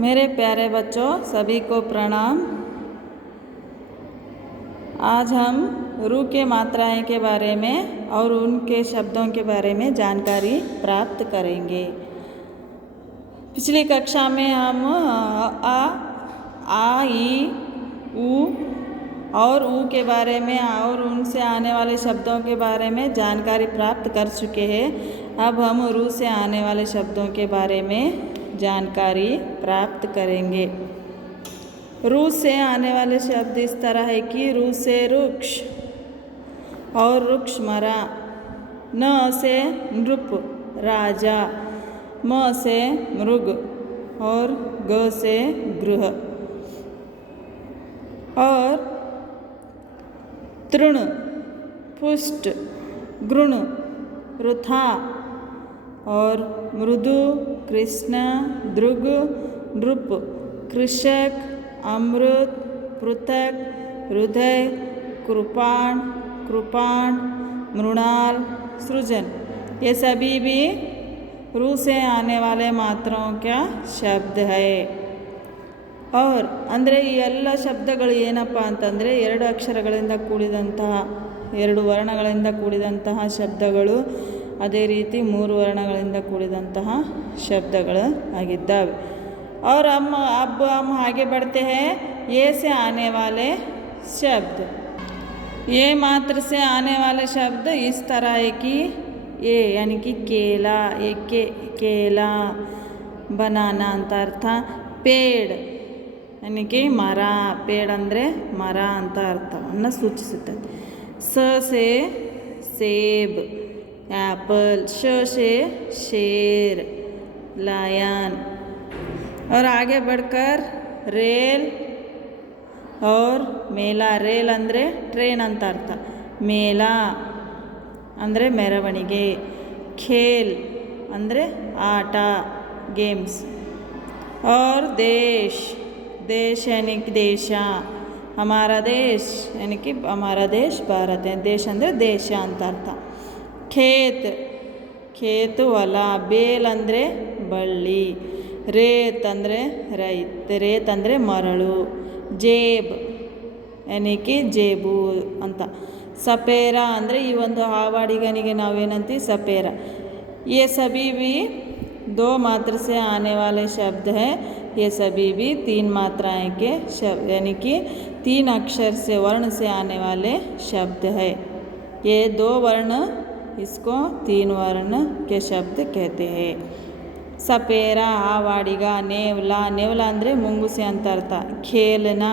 मेरे प्यारे बच्चों, सभी को प्रणाम। आज हम रू के मात्राएं के बारे में और उनके शब्दों के बारे में जानकारी प्राप्त करेंगे। पिछली कक्षा में हम आ, ई, ऊ और ऊ के बारे में और उनसे आने वाले शब्दों के बारे में जानकारी प्राप्त कर चुके हैं। अब हम रू से आने वाले शब्दों के बारे में जानकारी प्राप्त करेंगे। रू से आने वाले शब्द इस तरह है कि रू से वृक्ष और वृक्ष मरा, न से नृप राजा, म से मृग और ग से गृह और तृण पुष्ट गृण वृथा और मृदु कृष्ण दृग नृप कृषक अमृत पृथक हृदय कृपाण मृणाल सृजन, ये सभी भी रू से आने वाले मात्राओं का शब्द है। और ಅಂದರೆ ಈ ಎಲ್ಲ ಶಬ್ದಗಳು ಏನಪ್ಪ ಅಂತಂದರೆ ಎರಡು ಅಕ್ಷರಗಳಿಂದ ಕೂಡಿದಂತಹ, ಎರಡು ವರ್ಣಗಳಿಂದ ಕೂಡಿದಂತಹ ಶಬ್ದಗಳು, ಅದೇ ರೀತಿ ಮೂರು ವರ್ಣಗಳಿಂದ ಕೂಡಿದಂತಹ ಶಬ್ದಗಳು ಆಗಿದ್ದಾವೆ। और अब हम आगे बढ़ते हैं ये से आने वाले शब्द। ये मात्र से आने वाले शब्द इस तरह है कि ये यानी कि केला, ये केला बनाना ಅಂತ ಅರ್ಥ। पेड़ यानी कि मर, पेड़ ಅಂದರೆ ಮರ ಅಂತ ಅರ್ಥವನ್ನು ಸೂಚಿಸುತ್ತದೆ। ಸ से सेब एप्पल, श से शेर लायन। और आगे बढ़कर रेल और मेला, रेल ಅಂದರೆ ಟ್ರೈನ್ ಅಂತ ಅರ್ಥ, ಮೇಲಾ ಅಂದರೆ ಮೆರವಣಿಗೆ, ಖೇಲ್ ಅಂದರೆ ಆಟ गेम्स और देश, देश यानी कि देश, हमारा देश यानी कि हमारा देश भारत है, देश ಅಂದರೆ ದೇಶ ಅಂತ ಅರ್ಥ। खेत, खेत ಹೊಲ, ಬೇಲ್ ಅಂದರೆ ಬಳ್ಳಿ, ರೇತ್ ಅಂದರೆ ರೇತ್ ಅಂದರೆ ಮರಳು, ಜೇಬ್ यानी कि ಜೇಬು ಅಂತ। ಸಪೇರ ಅಂದರೆ ಈ ಒಂದು ಹಾವಾಡಿಗನಿಗೆ ನಾವೇನಂತೀವಿ ಸಪೇರ। ये सभी भी दो मात्रा से आने वाले शब्द हैं। ये सभी भी तीन मात्राएं के शब्द यानी कि तीन अक्षर से वर्ण से आने वाले शब्द है। ये दो वर्ण, इसको तीन वर्ण के शब्द कहते हैं। सपेरा आवाड़िगा, नेवला, नेवला ಅಂದರೆ ಮುಂಗುಸಿ ಅಂತ ಅರ್ಥ, ಖೇಲನಾ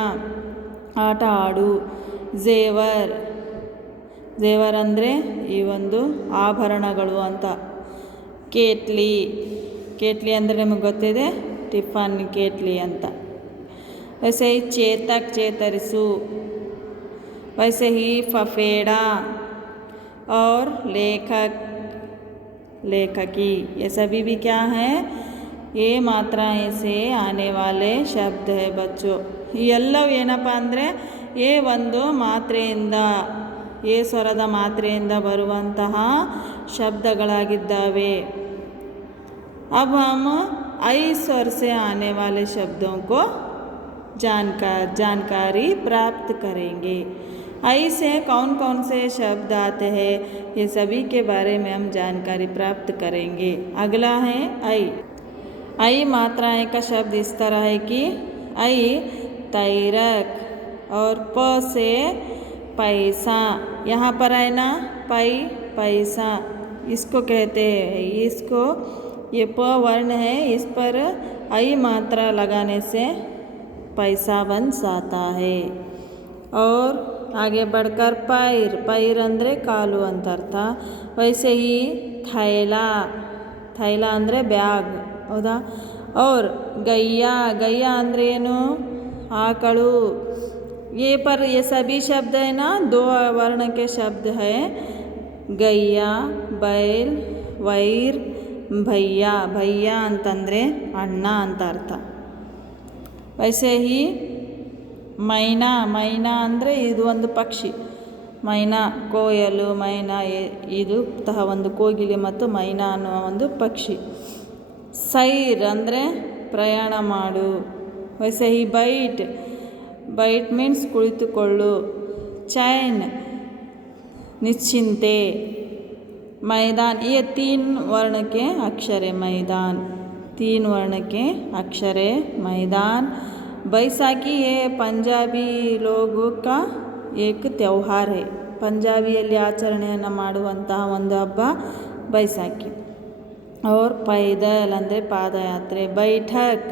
ಆಟ ಆಡು, ಝೇವರ್, ಝೇವರ್ ಅಂದರೆ ಈ ಒಂದು ಆಭರಣಗಳು ಅಂತ। ಕೇಟ್ಲಿ, ಕೇಟ್ಲಿ ಅಂದರೆ ನಿಮಗೆ ಗೊತ್ತಿದೆ ಟಿಫನ್ ಕೇಟ್ಲಿ ಅಂತ। वैसे ही चेतक, चेतरिसु, वैसे ही फफेड़ा और लेखक, लेखकी, ये सभी भी क्या हैं, ये मात्राएं से आने वाले शब्द है बच्चों। ಎಲ್ಲವೂ ಏನಪ್ಪ ಅಂದರೆ ಏ ಒಂದು ಮಾತ್ರೆಯಿಂದ, ಏ ಸ್ವರದ ಮಾತ್ರೆಯಿಂದ ಬರುವಂತಹ ಶಬ್ದಗಳಾಗಿದ್ದಾವೆ। अब हम आई स्वर से आने वाले शब्दों को जानकारी प्राप्त करेंगे। आई से कौन कौन से शब्द आते हैं, ये सभी के बारे में हम जानकारी प्राप्त करेंगे। अगला है आई। आई मात्राएं का शब्द इस तरह है कि आई तैरक और प से पैसा, यहाँ पर है ना पैसा, इसको कहते हैं, इसको ये प वर्ण है, इस पर आई मात्रा लगाने से पैसा बन जाता है। और आगे बढ़कर पैर, पैर ಅಂದರೆ ಕಾಲು ಅಂತ ಅರ್ಥ। वैसे ही थैला, थैला ಅಂದರೆ ಬ್ಯಾಗ್, ಹೌದಾ। और गैया, गैया ಅಂದರೆ ಏನು, ಆಕಳು। ये पर ये सभी शब्द है ना दो वर्ण के शब्द है। गैया, बैल, वैर, भैया, भैया ಅಂತಂದರೆ ಅಣ್ಣ ಅಂತ ಅರ್ಥ। वैसे ही मैना, मैना ಅಂದರೆ ಇದು ಒಂದು ಪಕ್ಷಿ, ಮೈನಾ, ಕೋಯಲು, ಮೈನಾ ಇದು ತಹ ಒಂದು ಕೋಗಿಲೆ ಮತ್ತು ಮೈನಾ ಅನ್ನುವ ಒಂದು ಪಕ್ಷಿ। ಸೈರ್ ಅಂದರೆ ಪ್ರಯಾಣ ಮಾಡು. ವೈಸೆ ಹಿ ಬೈಟ್, ಬೈಟ್ ಮೀನ್ಸ್ ಕುಳಿತುಕೊಳ್ಳು. ಚೈನ್ निश्चिंते. मैदान, ये 3 वर्ण के अक्षर है. मैदान 3 वर्ण के अक्षर है. मैदान. बैसाखी ये पंजाबी लोगों का एक त्यौहार है. ಪಂಜಾಬಿಯಲ್ಲಿ ಆಚರಣೆಯನ್ನು ಮಾಡುವಂತಹ ಒಂದು ಹಬ್ಬ ಬೈಸಾಖಿ. और पैदल ಅಂದರೆ ಪಾದಯಾತ್ರೆ. ಬೈಠಕ್,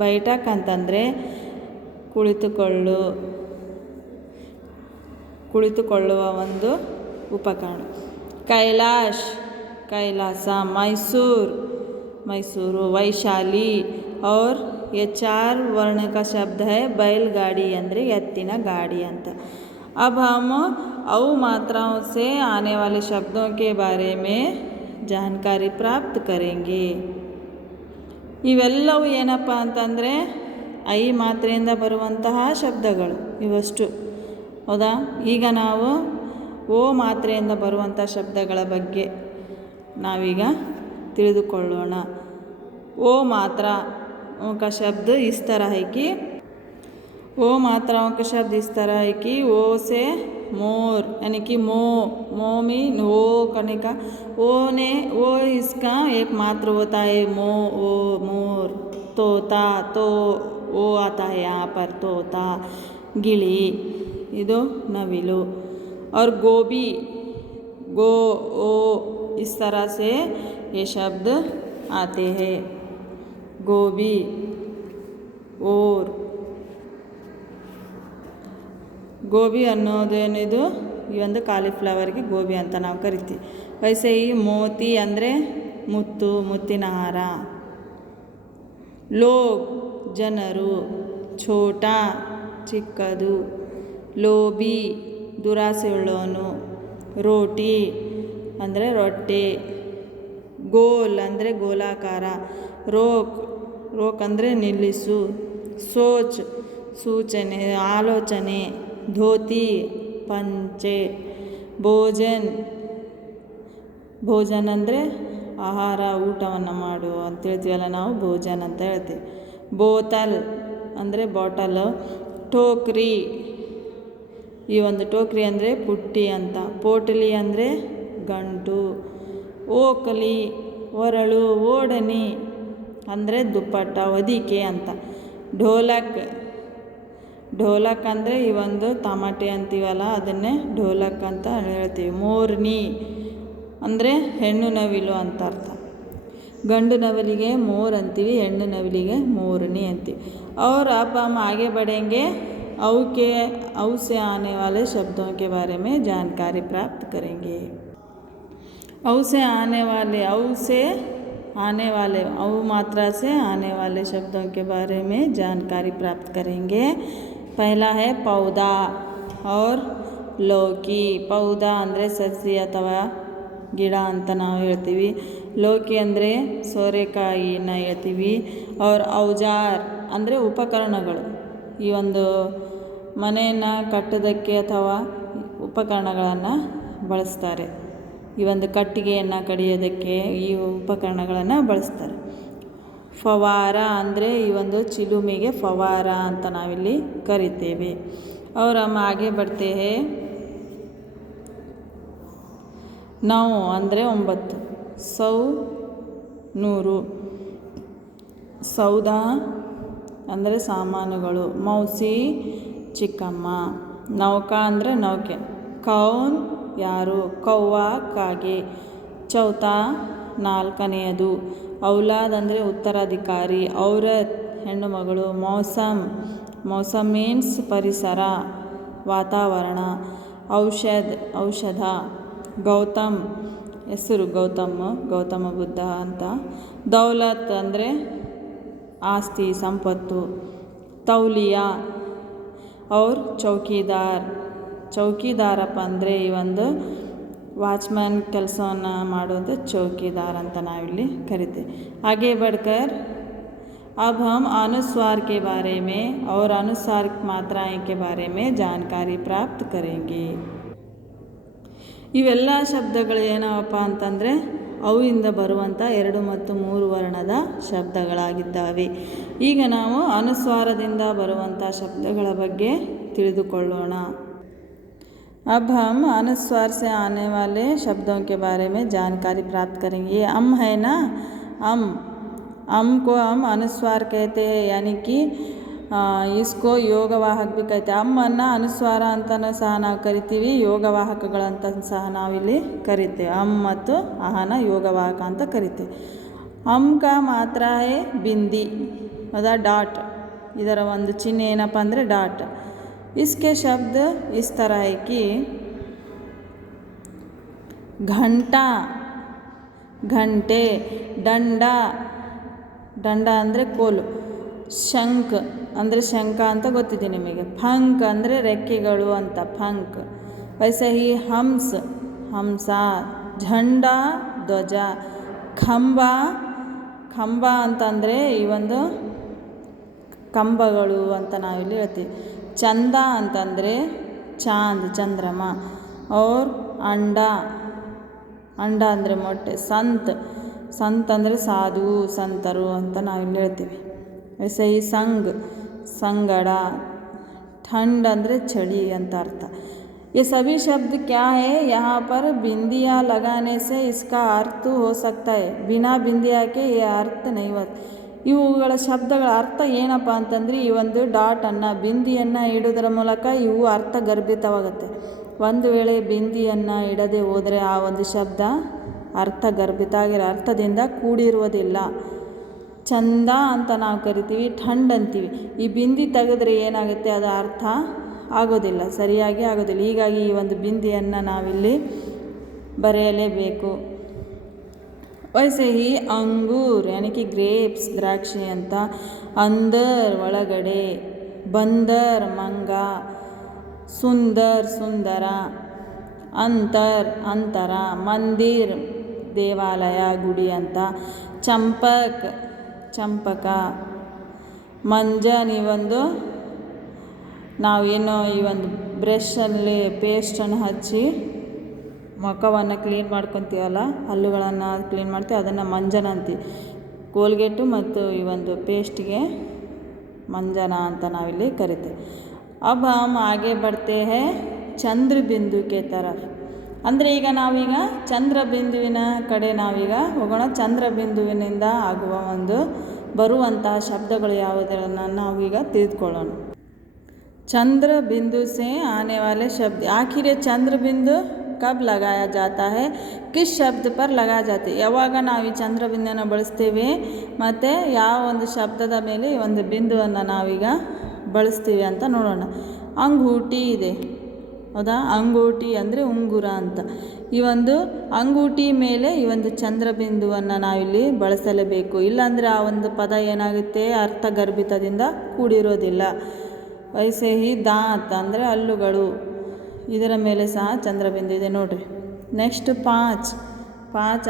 ಬೈಠಕ್ ಅಂತಂದರೆ ಕುಳಿತುಕೊಳ್ಳುವ ಒಂದು ಉಪಕರಣ. ಕೈಲಾಶ್, ಕೈಲಾಸ. मैसूर, वैशाली. और ये 4 वर्ण का शब्द है बैलगाड़ी ಅಂದರೆ ಎತ್ತಿನ ಗಾಡಿ ಅಂತ. अब हम औ मात्राओं से आने वाले शब्दों के बारे में जानकारी प्राप्त करेंगे. ಇವೆಲ್ಲವೂ ಏನಪ್ಪ ಅಂತಂದರೆ ಐ ಮಾತ್ರೆಯಿಂದ ಬರುವಂತಹ ಶಬ್ದಗಳು ಇವಷ್ಟು. ಹೌದಾ? ಈಗ ನಾವು ಓ ಮಾತ್ರೆಯಿಂದ ಬರುವಂಥ ಶಬ್ದಗಳ ಬಗ್ಗೆ ನಾವೀಗ ತಿಳಿದುಕೊಳ್ಳೋಣ. ओ मात्राओं का शब्द इस तरह है कि ओ मात्राओं का शब्द इस तरह है कि ओ से मोर, यानी कि मो मीन ओ करने का. ओ इसका एक मात्र होता है. मो, ओ, मोर. तोता, तो ओ आता है यहाँ पर. तोता, गिली, इदो नविलु. और गोभी, गो, ओ, इस तरह से ये शब्द आते हैं. गोभी, और ಗೋಬಿ ಅನ್ನೋದೇನಿದು ಈ ಒಂದು ಕಾಲಿಫ್ಲವರ್ಗೆ ಗೋಬಿ ಅಂತ ನಾವು ಕರಿತೀವಿ. ವೈಸೆ ಈ ಮೋತಿ ಅಂದರೆ ಮುತ್ತು, ಮುತ್ತಿನ ಹಾರ. ಲೋಗ್ ಜನರು. ಛೋಟಾ ಚಿಕ್ಕದು. ಲೋಬಿ ದುರಾಸೆ ಉಳ್ಳವನು. ರೋಟಿ ಅಂದರೆ ರೊಟ್ಟಿ. ಗೋಲ್ ಅಂದರೆ ಗೋಲಾಕಾರ. ರೋಕ್ ಅಂದರೆ ನಿಲ್ಲಿಸು. ಸೋಚ್ ಸೂಚನೆ, ಆಲೋಚನೆ. ಧೋತಿ ಪಂಚೆ. ಭೋಜನ್ ಅಂದರೆ ಆಹಾರ, ಊಟವನ್ನು ಮಾಡು ಅಂತ ಹೇಳ್ತೀವಲ್ಲ ನಾವು, ಭೋಜನ್ ಅಂತ ಹೇಳ್ತೀವಿ. ಬೋತಲ್ ಅಂದರೆ ಬಾಟಲ್. ಟೋಕ್ರಿ, ಈ ಒಂದು ಟೋಕ್ರಿ ಅಂದರೆ ಪುಟ್ಟಿ ಅಂತ. ಪೋಟಲಿ ಅಂದರೆ ಗಂಟು. ಓಕಲಿ ಒರಳು. ಓಡನಿ ಅಂದರೆ ದುಪ್ಪಟ್ಟ, ಹೊದಿಕೆ ಅಂತ. ಢೋಲಕ್ ಅಂದರೆ ಈ ಒಂದು ತಮಾಟೆ ಅಂತೀವಲ್ಲ ಅದನ್ನೇ ಢೋಲಕ್ ಅಂತ ಹೇಳ್ತೀವಿ. ಮೋರ್ನಿ ಅಂದರೆ ಹೆಣ್ಣು ನವಿಲು ಅಂತ ಅರ್ಥ. ಗಂಡು ನವಿಲಿಗೆ ಮೋರ್ ಅಂತೀವಿ, ಹೆಣ್ಣು ನವಿಲಿಗೆ ಮೋರ್ನಿ ಅಂತೀವಿ. और अब हम आगे बढ़ेंगे. औ से आने वाले शब्दों के बारे में जानकारी प्राप्त करेंगे. औ से आने वाले औ मात्रा से आने वाले शब्दों के बारे में जानकारी प्राप्त करेंगे. पहला है पौधा और लौकी. पौधा ಅಂದರೆ ಸಸಿ ಅಥವಾ ಗಿಡ ಅಂತ ನಾವು ಹೇಳ್ತೀವಿ. ಲೌಕಿ ಅಂದರೆ ಸೋರೆಕಾಯಿನ ಹೇಳ್ತೀವಿ. और औजार ಅಂದರೆ ಉಪಕರಣಗಳು. ಈ ಒಂದು ಮನೆಯನ್ನು ಕಟ್ಟೋದಕ್ಕೆ ಅಥವಾ ಉಪಕರಣಗಳನ್ನು ಬಳಸ್ತಾರೆ. ಈ ಒಂದು ಕಟ್ಟಿಗೆಯನ್ನು ಕಡಿಯೋದಕ್ಕೆ ಈ ಉಪಕರಣಗಳನ್ನು ಬಳಸ್ತಾರೆ. ಫವಾರ ಅಂದರೆ ಈ ಒಂದು ಚಿಲುಮೆಗೆ ಫವಾರ ಅಂತ ನಾವಿಲ್ಲಿ ಕರಿತೇವೆ. और हम आगे बढ़ते हैं. 9 ಅಂದರೆ 9. ಸೌ 100. ಸೌದ ಅಂದರೆ ಸಾಮಾನುಗಳು. ಮೌಸಿ ಚಿಕ್ಕಮ್ಮ. ನೌಕಾ ಅಂದರೆ ನೌಕೆ. ಕೌನ್ ಯಾರು. ಕೌವ್ವ ಕಾಗೆ. ಚೌತಾ 4ನೆಯದು. ಔಲಾದ್ ಅಂದರೆ ಉತ್ತರಾಧಿಕಾರಿ. ಔರತ್ ಹೆಣ್ಣು ಮಗಳು. ಮೌಸಮ್ ಮೀನ್ಸ್ ಪರಿಸರ, ವಾತಾವರಣ. ಔಷಧ. ಗೌತಮ್ ಹೆಸರು ಗೌತಮ ಬುದ್ಧ ಅಂತ. ದೌಲತ್ ಅಂದರೆ ಆಸ್ತಿ, ಸಂಪತ್ತು. ತೌಲಿಯಾ. और ಚೌಕಿದಾರಪ್ಪ ಅಂದರೆ ಈ ಒಂದು ವಾಚ್ಮ್ಯಾನ್ ಕೆಲಸವನ್ನು ಮಾಡೋದು ಚೌಕಿದಾರ್ ಅಂತ ನಾವಿಲ್ಲಿ ಕರಿತೀವಿ. आगे बढ़कर अब हम अनुस्वार के बारे में और अनुस्वार मात्राएं के बारे में जानकारी प्राप्त करेंगे. ಇವೆಲ್ಲ ಶಬ್ದಗಳು ಏನಪ್ಪ ಅಂತಂದರೆ ಅವಿಂದ ಬರುವಂಥ 2 ಮತ್ತು 3 ವರ್ಣದ ರೀತಿಯಾದ ಶಬ್ದಗಳಾಗಿದ್ದಾವೆ. ಈಗ ನಾವು ಅನುಸ್ವಾರದಿಂದ ಬರುವಂಥ ಶಬ್ದಗಳ ಬಗ್ಗೆ ತಿಳಿದುಕೊಳ್ಳೋಣ. अब हम अनुस्वार से आने वाले शब्दों के बारे में जानकारी प्राप्त करेंगे. ये है ना, अम को हम अनुस्वार कहते हैं, यानी कि इसको ಯೋಗವಾಹಕ भी कहते हैं. ಅನ್ನು ಅನುಸ್ವಾರ ಅಂತಲೂ ಸಹ ನಾವು ಕರಿತೀವಿ, ಯೋಗವಾಹಕಗಳಂತ ಸಹ ನಾವಿಲ್ಲಿ ಕರಿತೇವೆ. ಮತ್ತು ಅಹನ ಯೋಗವಾಹಕ ಅಂತ ಕರಿತೇವೆ. ಕಾ ಮಾತ್ರ ಹೇ ಬಿಂದಿ, ಹೌದಾ, ಡಾಟ್. ಇದರ ಒಂದು ಚಿಹ್ನೆ ಏನಪ್ಪ ಅಂದರೆ ಡಾಟ್. इसके शब्द इस तरह है कि घंटा, घंटे, डंडा, ಡಂಡ ಅಂದರೆ ಕೋಲು, ಶಂಖ ಅಂದರೆ ಶಂಖ ಅಂತ ಗೊತ್ತಿದೆ ನಿಮಗೆ, ಫಂಕ್ ಅಂದರೆ ರೆಕ್ಕೆಗಳು ಅಂತ ಫಂಕ್. ವೈಸೆ ಹಿ ಹಂಸ, ಹಂಸ, ಝಂಡಾ, ಧ್ವಜ, ಕಂಬ, ಕಂಬ ಅಂತಂದರೆ ಈ ಒಂದು ಕಂಬಗಳು ಅಂತ ನಾವಿಲ್ಲಿ ಹೇಳ್ತೀವಿ. ಚಂದ ಅಂತಂದರೆ ಚಾಂದ್, ಚಂದ್ರಮ. ಔರ್ ಅಂಡ, ಅಂಡ ಅಂದರೆ ಮೊಟ್ಟೆ. ಸಂತ್ ಅಂದರೆ ಸಾಧು, ಸಂತರು ಅಂತ ನಾವಿಲ್ಲಿ ಹೇಳ್ತೀವಿ. ವೈಸೆ ಈ ಸಂಗಡ. ठंड ಅಂದರೆ ಚಳಿ ಅಂತ ಅರ್ಥ. ये सभी शब्द क्या है, यहाँ पर बिंदियाँ लगाने से इसका अर्थ हो सकता है, बिना बिंदिया के ये अर्थ नहीं होता. ಇವುಗಳ ಶಬ್ದಗಳ ಅರ್ಥ ಏನಪ್ಪ ಅಂತಂದರೆ, ಈ ಒಂದು ಡಾಟನ್ನು, ಬಿಂದಿಯನ್ನು ಇಡೋದರ ಮೂಲಕ ಇವು ಅರ್ಥಗರ್ಭಿತವಾಗುತ್ತೆ. ಒಂದು ವೇಳೆ ಬಿಂದಿಯನ್ನು ಇಡದೆ ಹೋದರೆ ಆ ಒಂದು ಶಬ್ದ ಅರ್ಥಗರ್ಭಿತ ಆಗಿರೋ ಅರ್ಥದಿಂದ ಕೂಡಿರುವುದಿಲ್ಲ. ಚಂದ ಅಂತ ನಾವು ಕರಿತೀವಿ, ಠಂಡ್ ಅಂತೀವಿ. ಈ ಬಿಂದಿ ತೆಗೆದ್ರೆ ಏನಾಗುತ್ತೆ, ಅದು ಅರ್ಥ ಆಗೋದಿಲ್ಲ, ಸರಿಯಾಗಿ ಆಗೋದಿಲ್ಲ. ಹೀಗಾಗಿ ಈ ಒಂದು ಬಿಂದಿಯನ್ನು ನಾವಿಲ್ಲಿ ಬರೆಯಲೇಬೇಕು. ವೈಸೆ ಹಿ ಅಂಗೂರ್, ಯಾನಿ ಕಿ ಗ್ರೇಪ್ಸ್, ದ್ರಾಕ್ಷಿ ಅಂತ. ಅಂದರ್ ಒಳಗಡೆ, ಬಂದರ್ ಮಂಗ, ಸುಂದರ್ ಸುಂದರ, ಅಂತರ್ ಅಂತರ, ಮಂದಿರ್ ದೇವಾಲಯ ಗುಡಿ ಅಂತ. ಚಂಪಕ್ ಚಂಪಕ, ಮಂಜನ್ ಈ ಒಂದು ನಾವೇನೋ ಈ ಒಂದು ಬ್ರಷಲ್ಲಿ ಪೇಸ್ಟನ್ನು ಹಚ್ಚಿ ಮುಖವನ್ನು ಕ್ಲೀನ್ ಮಾಡ್ಕೊತೀವಲ್ಲ, ಹಲ್ಲುಗಳನ್ನು ಕ್ಲೀನ್ ಮಾಡ್ತೀವಿ, ಅದನ್ನು ಮಂಜನ ಅಂತೀವಿ. ಕೋಲ್ಗೇಟು ಮತ್ತು ಈ ಒಂದು ಪೇಸ್ಟಿಗೆ ಮಂಜನ ಅಂತ ನಾವಿಲ್ಲಿ ಕರಿತೇವೆ. ಅಬ್ ಹಮ್ ಆಗೆ ಬಡ್ತೇ ಹೇ ಚಂದ್ರ ಬಿಂದು ಕೆ ತರಫ್. ಅಂದರೆ ಈಗ ನಾವೀಗ ಚಂದ್ರ ಬಿಂದುವಿನ ಕಡೆ ನಾವೀಗ ಹೋಗೋಣ. ಚಂದ್ರ ಬಿಂದುವಿನಿಂದ ಆಗುವ ಒಂದು ಬರುವಂತಹ ಶಬ್ದಗಳು ಯಾವುದನ್ನು ನಾವೀಗ ತಿಳಿದುಕೊಳ್ಳೋಣ. चंद्र बिंदु से आने वाले शब्द. आखिर ये चंद्र बिंदु कब लगाया जाता है, किस शब्द पर लगाया जाते है. ಯಾವಾಗ ನಾವು ಈ ಚಂದ್ರ ಬಿಂದುವನ್ನು ಬಳಸ್ತೀವಿ ಮತ್ತು ಯಾವ ಒಂದು ಶಬ್ದದ ಮೇಲೆ ಈ ಒಂದು ಬಿಂದುವನ್ನು ನಾವೀಗ ಬಳಸ್ತೀವಿ ಅಂತ ನೋಡೋಣ. ಅಂಗೂಟಿ ಇದೆ, ಹೌದಾ. ಅಂಗೂಟಿ ಅಂದರೆ ಉಂಗುರ ಅಂತ. ಈ ಒಂದು ಅಂಗೂಟಿ ಮೇಲೆ ಈ ಒಂದು ಚಂದ್ರ ಬಿಂದುವನ್ನು ನಾವಿಲ್ಲಿ ಬಳಸಲೇಬೇಕು. ಇಲ್ಲಾಂದರೆ ಆ ಒಂದು ಪದ ಏನಾಗುತ್ತೆ, ಅರ್ಥಗರ್ಭಿತದಿಂದ ಕೂಡಿರೋದಿಲ್ಲ. ವೈಸೆ ಹಿ ದಾಂತ್ ಅಂದರೆ ಹಲ್ಲುಗಳು, ಇದರ ಮೇಲೆ ಸಹ ಚಂದ್ರಬಿಂದು ಇದೆ ನೋಡ್ರಿ. ನೆಕ್ಸ್ಟ್ ಪಾಂಚ್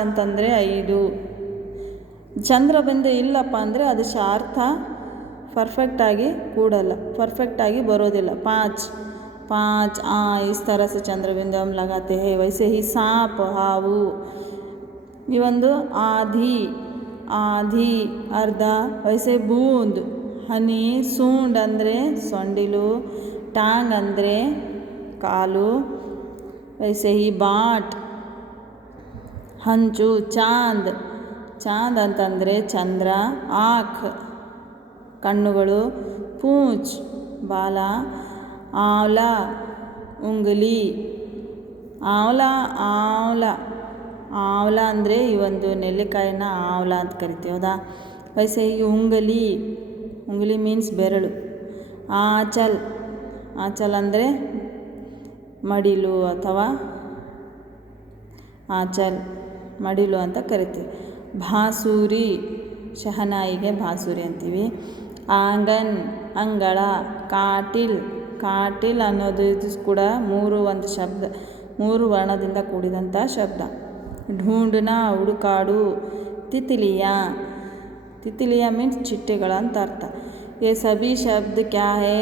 ಅಂತಂದರೆ 5. ಚಂದ್ರಬಿಂದು ಇಲ್ಲಪ್ಪ ಅಂದರೆ ಅದು ಅರ್ಥ ಪರ್ಫೆಕ್ಟಾಗಿ ಕೂಡಲ್ಲ, ಪರ್ಫೆಕ್ಟಾಗಿ ಬರೋದಿಲ್ಲ. ಪಾಂಚ್ ಇಸ್ ಥರ ಸೆ ಚಂದ್ರಬಿಂದು ಹಮ್ ಲಗಾತೆ ಹೇ. ವೈಸೆ ಹಿ ಸಾಪ್ ಹಾವು. ಈ ಒಂದು ಆಧಿ ಅರ್ಧ. ವೈಸೆ ಬೂಂದ್ ಹನಿ. ಸೂಂಡ್ ಅಂದರೆ ಸೊಂಡಿಲು. ಟಾಂಗ್ ಅಂದರೆ ಕಾಲು. ವೈಸೆ ಹಿ ಬಾಟ್ ಹಂಚು. ಚಾಂದ್ ಅಂತಂದರೆ ಚಂದ್ರ. ಆಂಖ್ ಕಣ್ಣುಗಳು. ಪೂಂಚ್ ಬಾಲ. ಆವ್ಲಾ ಉಂಗಲಿ. ಆವ್ಲಾ ಅಂದರೆ ಈ ಒಂದು ನೆಲ್ಲಿಕಾಯಿನ ಆವ್ಲಾ ಅಂತ ಕರಿತೀವಿ, ಹೌದಾ. ವೈಸೆ ಹಿ ಉಂಗಲಿ ಮೀನ್ಸ್ ಬೆರಳು. ಆಚಲ್ ಅಂದರೆ ಮಡಿಲು ಅಥವಾ ಆಚಲ್, ಮಡಿಲು ಅಂತ ಕರಿತೀವಿ. ಬಾಸುರಿ ಶಹನಾಯಿಗೆ ಬಾಸುರಿ ಅಂತೀವಿ. ಆಂಗನ್ ಅಂಗಳ. ಕಾಟಿಲ್ ಅನ್ನೋದು ಇದು ಕೂಡ 3 ಒಂದು ಶಬ್ದ, 3 ವರ್ಣದಿಂದ ಕೂಡಿದಂಥ ಶಬ್ದ. ಢೂಂಢನ ಹುಡುಕಾಡು. ತಿತಿಲಿಯಾ ಮೀನ್ಸ್ ಚಿಟ್ಟೆಗಳ ಅಂತ ಅರ್ಥ. ये सभी शब्द क्या है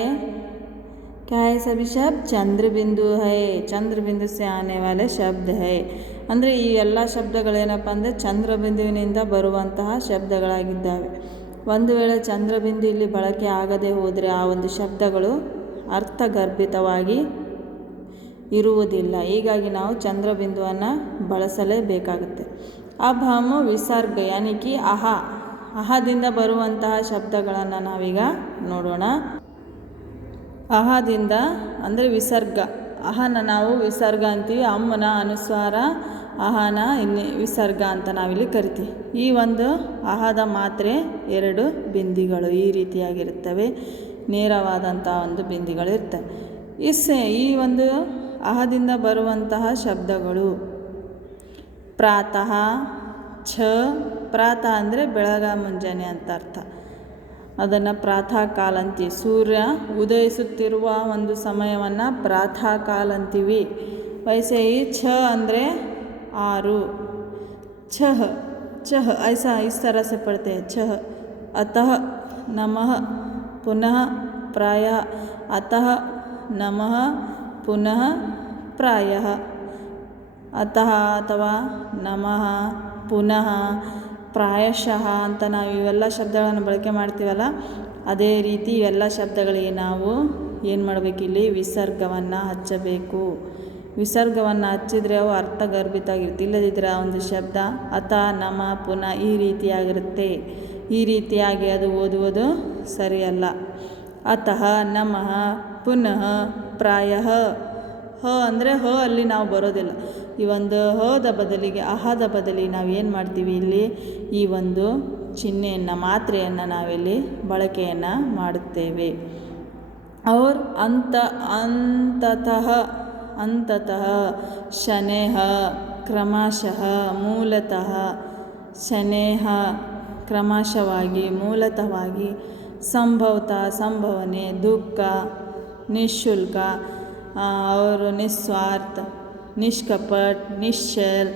सभी शब्द चंद्र बिंदु है, चंद्र बिंदु से आने वाले शब्द है. ಅಂದರೆ ಈ ಎಲ್ಲ ಶಬ್ದಗಳೇನಪ್ಪ ಅಂದರೆ ಚಂದ್ರಬಿಂದುವಿನಿಂದ ಬರುವಂತಹ ಶಬ್ದಗಳಾಗಿದ್ದಾವೆ. ಒಂದು ವೇಳೆ ಚಂದ್ರಬಿಂದು ಇಲ್ಲಿ ಬಳಕೆ ಆಗದೆ ಹೋದರೆ ಆ ಒಂದು ಶಬ್ದಗಳು ಅರ್ಥಗರ್ಭಿತವಾಗಿ ಇರುವುದಿಲ್ಲ. ಹೀಗಾಗಿ ನಾವು ಚಂದ್ರಬಿಂದುವನ್ನು ಬಳಸಲೇಬೇಕಾಗುತ್ತೆ. ಅಬ್ ಹಮ್ ವಿಸರ್ಗ ಯಾನಿ ಕಿ ಅಹದಿಂದ ಬರುವಂತಹ ಶಬ್ದಗಳನ್ನು ನಾವೀಗ ನೋಡೋಣ. ಅಹದಿಂದ ಅಂದರೆ ವಿಸರ್ಗ. ಅಹನ ನಾವು ವಿಸರ್ಗ ಅಂತೀವಿ, ಅಮ್ಮನ ಅನುಸ್ವಾರ, ಅಹನ ವಿಸರ್ಗ ಅಂತ ನಾವಿಲ್ಲಿ ಕರಿತೀವಿ. ಈ ಒಂದು ಅಹದ ಮಾತ್ರೆ 2 ಬಿಂದಿಗಳು ಈ ರೀತಿಯಾಗಿರುತ್ತವೆ, ನೇರವಾದಂಥ ಒಂದು ಬಿಂದಿಗಳು ಇರ್ತವೆ. ಈ ಒಂದು ಅಹದಿಂದ ಬರುವಂತಹ ಶಬ್ದಗಳು ಪ್ರಾತಃ, ಪ್ರಾತಃ ಅಂದರೆ ಬೆಳಗ ಮುಂಜಾನೆ ಅಂತ ಅರ್ಥ. ಅದನ್ನು ಪ್ರಾತಃ ಕಾಲ ಅಂತೀವಿ. ಸೂರ್ಯ ಉದಯಿಸುತ್ತಿರುವ ಒಂದು ಸಮಯವನ್ನು ಪ್ರಾತಃ ಕಾಲ ಅಂತೀವಿ. ವೈಸೆ ಈ ಅಂದರೆ 6, छह ऐसा इस तरह से पढ़ते हैं. छह अतः नमः पुनः प्रायः, अतः नमः पुनः प्रायः, अतः ಅಥವಾ ನಮಃ ಪುನಃ ಪ್ರಾಯಶಃ ಅಂತ ನಾವು ಇವೆಲ್ಲ ಶಬ್ದಗಳನ್ನು ಬಳಕೆ ಮಾಡ್ತೀವಲ್ಲ, ಅದೇ ರೀತಿ ಇವೆಲ್ಲ ಶಬ್ದಗಳಿಗೆ ನಾವು ಏನು ಮಾಡಬೇಕಿಲ್ಲಿ ವಿಸರ್ಗವನ್ನು ಹಚ್ಚಬೇಕು. ವಿಸರ್ಗವನ್ನು ಹಚ್ಚಿದರೆ ಅವು ಅರ್ಥಗರ್ಭಿತವಾಗಿರುತ್ತೆ. ಇಲ್ಲದಿದ್ದರೆ ಆ ಒಂದು ಶಬ್ದ ಅತ ನಮ ಪುನಃ ಈ ರೀತಿಯಾಗಿರುತ್ತೆ. ಈ ರೀತಿಯಾಗಿ ಅದು ಓದುವುದು ಸರಿಯಲ್ಲ. ಅತಃ ನಮಃ ಪುನಃ ಪ್ರಾಯಃ. ಅಂದರೆ ಅಲ್ಲಿ ನಾವು ಬರೋದಿಲ್ಲ. ಈ ಒಂದು ಹದ ಬದಲಿಗೆ ಅಹದ ಬದಲಿಗೆ ನಾವು ಏನು ಮಾಡ್ತೀವಿ, ಇಲ್ಲಿ ಈ ಒಂದು ಚಿಹ್ನೆಯನ್ನು ಮಾತ್ರೆಯನ್ನು ನಾವಿಲ್ಲಿ ಬಳಕೆಯನ್ನು ಮಾಡುತ್ತೇವೆ. और अंततः शनैः क्रमशः ಮೂಲತಃ, ಶನೈಃ ಕ್ರಮಶವಾಗಿ, ಮೂಲತಃವಾಗಿ, ಸಂಭವತಃ ಸಂಭವನೆ, ದುಃಖ, निःशुल्क और निस्वार्थ, निष्कपट, निश्चल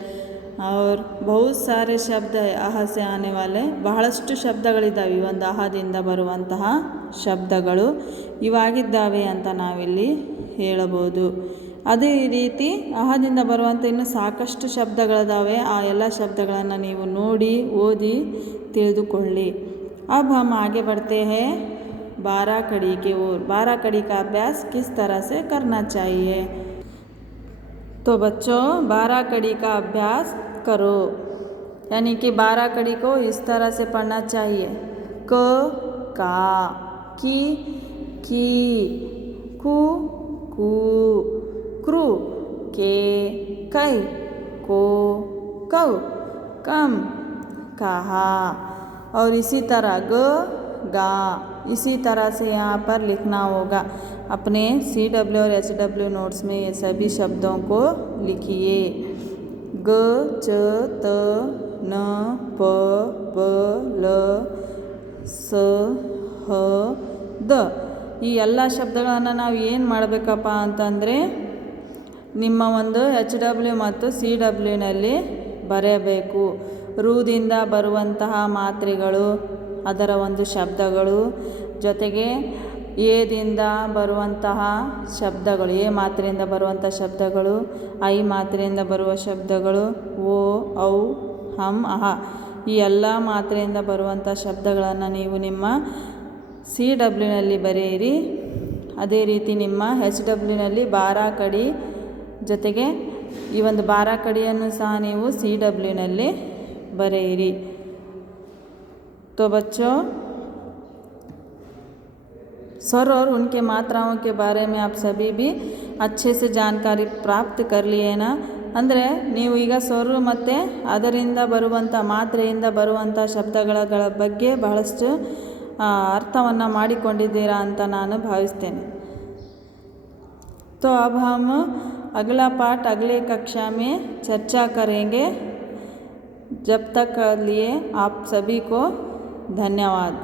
और बहुत सारे शब्द है ಅಹ से आने वाले. ಬಹಳಷ್ಟು ಶಬ್ದಗಳಿದ್ದಾವೆ. ಈ ಒಂದು ಅಹದಿಂದ ಬರುವಂತಹ ಶಬ್ದಗಳು ಇವಾಗಿದ್ದಾವೆ ಅಂತ ನಾವಿಲ್ಲಿ ಹೇಳಬಹುದು. ಅದೇ ರೀತಿ ಅಹದಿಂದ ಬರುವಂಥ ಇನ್ನೂ ಸಾಕಷ್ಟು ಶಬ್ದಗಳಿದ್ದಾವೆ. ಆ ಎಲ್ಲ ಶಬ್ದಗಳನ್ನು ನೀವು ನೋಡಿ ಓದಿ ತಿಳಿದುಕೊಳ್ಳಿ. अब हम आगे बढ़ते हैं 12 कड़ी की ओर. 12 कड़ी का अभ्यास किस तरह से करना चाहिए? तो बच्चों 12 कड़ी का अभ्यास करो, यानी कि 12 कड़ी को इस तरह से पढ़ना चाहिए. क का, की कु कू, क्रू के कै, को कौ, कम कहा. और इसी तरह ग गा इसी तरह से यहाँ पर लिखना होगा. अपने CW और HW नोट्स में ये सभी शब्दों को लिखिए. ग च त न प ब ल स ह ದ. ಈ ಎಲ್ಲ ಶಬ್ದಗಳನ್ನು ನಾವು ಏನು ಮಾಡಬೇಕಪ್ಪ ಅಂತಂದರೆ ನಿಮ್ಮ ಒಂದು HW ಮತ್ತು CWನಲ್ಲಿ ಬರೆಯಬೇಕು. ರೂದಿಂದ ಬರುವಂತಹ ಮಾತ್ರೆಗಳು, ಅದರ ಒಂದು ಶಬ್ದಗಳು, ಜೊತೆಗೆ ಏದಿಂದ ಬರುವಂತಹ ಶಬ್ದಗಳು, ಎ ಮಾತ್ರೆಯಿಂದ ಬರುವಂಥ ಶಬ್ದಗಳು, ಐ ಮಾತ್ರೆಯಿಂದ ಬರುವ ಶಬ್ದಗಳು, ಓ ಔ ಹಮ್ ಅಹ, ಈ ಎಲ್ಲ ಮಾತ್ರೆಯಿಂದ ಬರುವಂಥ ಶಬ್ದಗಳನ್ನು ನೀವು ನಿಮ್ಮ CWನಲ್ಲಿ ಬರೆಯಿರಿ. ಅದೇ ರೀತಿ ನಿಮ್ಮ HWನಲ್ಲಿ 12 ಕಡಿ ಜೊತೆಗೆ ಈ ಒಂದು 12 ಕಡಿಯನ್ನು ಸಹ ನೀವು CWನಲ್ಲಿ बरेरी. तो बच्चों स्वर और उनके मात्राओं के बारे में आप सभी भी अच्छे से जानकारी प्राप्त कर लिए ना. ಅಂದರೆ ನೀವು ಈಗ ಸ್ವರ ಮತ್ತು ಅದರಿಂದ ಬರುವಂಥ ಮಾತ್ರೆಯಿಂದ ಬರುವಂಥ ಶಬ್ದಗಳ ಬಗ್ಗೆ ಬಹಳಷ್ಟು ಅರ್ಥವನ್ನು ಮಾಡಿಕೊಂಡಿದ್ದೀರಾ ಅಂತ ನಾನು ಭಾವಿಸ್ತೇನೆ. तो अब हम अगला पाठ अगले कक्षा में चर्चा करेंगे. जब तक लिए आप सभी को धन्यवाद.